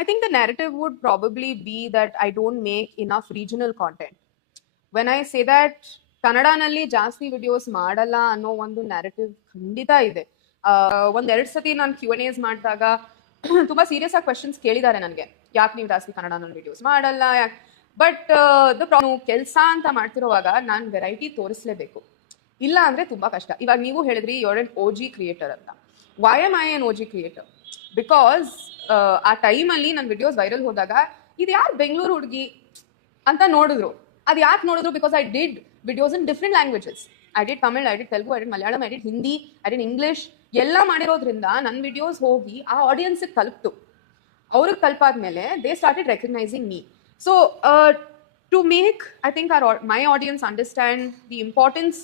I think the narrative would probably be that I don't make enough regional content. When I say that ಕನ್ನಡನಲ್ಲಿ ಜಾಸ್ತಿ videos ಮಾಡಲ್ಲ ಅನ್ನೋ ಒಂದು narrative ಖಂಡಿತ ಇದೆ. ಒಂದೆರಡು ಸತಿ ನಾನು Q&As ಮಾಡಿದಾಗ ತುಂಬಾ ಸೀರಿಯಸ್ ಆಗಿ ಕ್ವೆಶನ್ಸ್ ಕೇಳಿದ್ದಾರೆ ನನಗೆ, ಯಾಕೆ ನೀವು ಜಾಸ್ತಿ ಕನ್ನಡನಲ್ಲಿ ವಿಡಿಯೋಸ್ ಮಾಡಲ್ಲ, ಯಾಕೆ. ಬಟ್ ಕೆಲಸ ಅಂತ ಮಾಡ್ತಿರುವಾಗ ನಾನು ವೆರೈಟಿ ತೋರಿಸ್ಲೇಬೇಕು, ಇಲ್ಲ ಅಂದ್ರೆ ತುಂಬಾ ಕಷ್ಟ. ಇವಾಗ ನೀವು ಹೇಳಿದ್ರಿ you're an OG ಕ್ರಿಯೇಟರ್ ಅಂತ. Why am I an OG creator? Because ಆ ಟೈಮಲ್ಲಿ ನನ್ನ ವಿಡಿಯೋಸ್ ವೈರಲ್ ಹೋದಾಗ ಇದು ಯಾರು ಬೆಂಗಳೂರು ಹುಡುಗಿ ಅಂತ ನೋಡಿದ್ರು. ಅದು ಯಾಕೆ ನೋಡಿದ್ರು? Because I did videos in different languages. I did Tamil, I did Telugu, I did Malayalam, I did Hindi, I did English ಎಲ್ಲ ಮಾಡಿರೋದ್ರಿಂದ ನನ್ನ ವಿಡಿಯೋಸ್ ಹೋಗಿ ಆ ಆಡಿಯನ್ಸ್ಗೆ ತಲುಪ್ತು. ಅವ್ರಿಗೆ ತಲುಪಾದ್ಮೇಲೆ they started recognising me. So to make I think my audience understand the importance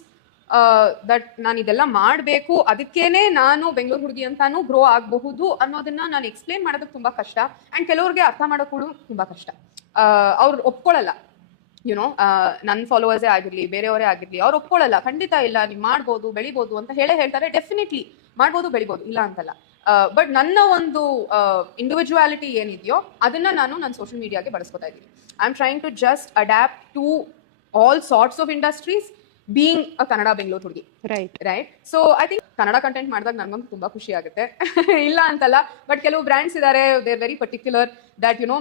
that ನಾನು ಇದೆಲ್ಲ ಮಾಡಬೇಕು, ಅದಕ್ಕೇನೆ ನಾನು ಬೆಂಗಳೂರು ಹುಡುಗಿ ಅಂತಾನು ಗ್ರೋ ಆಗಬಹುದು ಅನ್ನೋದನ್ನ ನಾನು ಎಕ್ಸ್ಪ್ಲೇನ್ ಮಾಡೋದಕ್ಕೆ ತುಂಬಾ ಕಷ್ಟ. ಆ್ಯಂಡ್ ಕೆಲವ್ರಿಗೆ ಅರ್ಥ ಮಾಡೋಕೆ ಕೂಡ ತುಂಬಾ ಕಷ್ಟ. ಅವ್ರು ಒಪ್ಕೊಳ್ಳಲ್ಲ, ಯುನೋ, ನನ್ನ ಫಾಲೋವರ್ಸೇ ಆಗಿರ್ಲಿ, ಬೇರೆಯವರೇ ಆಗಿರ್ಲಿ, ಅವ್ರು ಒಪ್ಕೊಳ್ಳಲ್ಲ. ಖಂಡಿತ ಇಲ್ಲ, ನೀವು ಮಾಡ್ಬೋದು, ಬೆಳಿಬೋದು ಅಂತ ಹೇಳ್ತಾರೆ. ಡೆಫಿನೆಟ್ಲಿ ಮಾಡ್ಬೋದು, ಬೆಳಿಬೋದು, ಇಲ್ಲ ಅಂತಲ್ಲ. ಬಟ್ ನನ್ನ ಒಂದು ಇಂಡಿವಿಜುವಾಲಿಟಿ ಏನಿದೆಯೋ ಅದನ್ನ ನಾನು ನನ್ನ ಸೋಷಿಯಲ್ ಮೀಡಿಯಾಗೆ ಬಳಸ್ಕೊತಾ ಇದ್ದೀನಿ. I am trying to just adapt to all sorts of industries, being a Kannada Bengaluru ಹುಡುಗಿ. Right. So I think Kannada content ಮಾಡಿದಾಗ ನನಗೊಂದು ತುಂಬಾ ಖುಷಿ ಆಗುತ್ತೆ, ಇಲ್ಲ ಅಂತಲ್ಲ. ಬಟ್ ಕೆಲವು ಬ್ರ್ಯಾಂಡ್ಸ್ ಇದ್ದಾರೆ, they are very particular that you know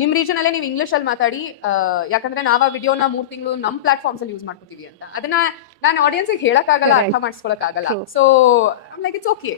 ನಿಮ್ ರೀಜನ್ ಅಲ್ಲೇ ನೀವು ಇಂಗ್ಲಿಷ್ ಅಲ್ಲಿ ಮಾತಾಡಿ, ಯಾಕಂದ್ರೆ ನಾವು ಆ ವಿಡಿಯೋನ 3 ತಿಂಗಳು ನಮ್ಮ ಪ್ಲಾಟ್ಫಾರ್ಮ್ಸ್ ಅಲ್ಲಿ ಯೂಸ್ ಮಾಡ್ಕೊತೀವಿ ಅಂತ. ಅದನ್ನ ನಾನು ಆಡಿಯನ್ಸ್ಗೆ ಹೇಳಕ್ಕಾಗಲ್ಲ, ಅರ್ಥ ಮಾಡಿಸ್ಕೊಳಕ್ ಆಗಲ್ಲ. So like it's okay.